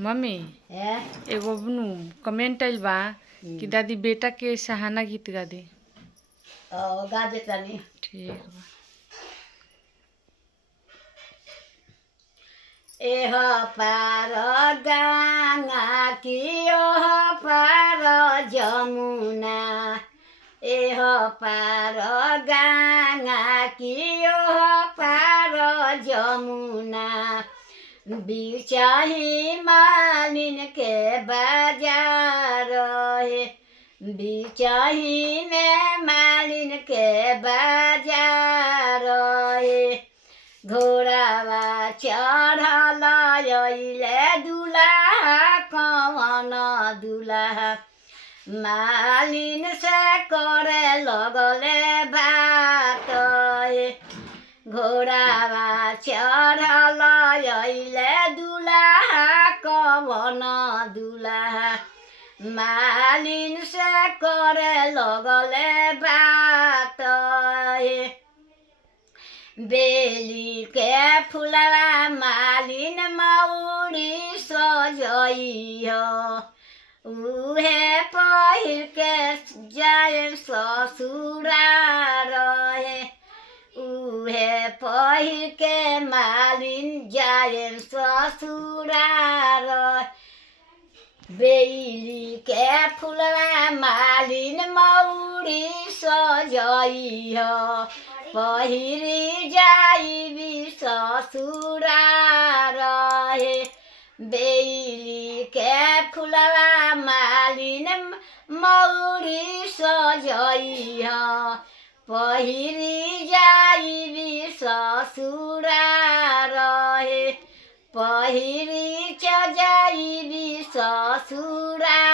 Mummy है एगो नु कमेंट आइल बा कि दादी बेटा के सहाना गीत गा दी। गा देतानी। ठीक बा। एह पार गंगा की ओह पार जमुना, एह पार गंगा की ओह पार जमुना, बिचाही मालिन के बाजार है, बिचाही में मालिन के बाजार है। घोड़ावा चढ़ल अइले दुल्हा कवन दुल्हा, मालिन से करे लगले बात हे। घोड़ावा चढ़ल अइले दुल्हा कवन दुल्हा, मालिन से करे लगले बात हे। बेली के फुलवा मालिन मौरी सजई हो, उहे पहिर के जाए ससुरार हे, उहे पहिर के मालिन जाए ससुरार। बेली के फुलवा मालिन मौरी सजई हो, पहिरी जाइबी ससुरार हे। बेली के फुलवा मालिन मौरी सजई हो, पहिरी जाइबी ससुरार हे, पहिरी जाइबी ससुरार।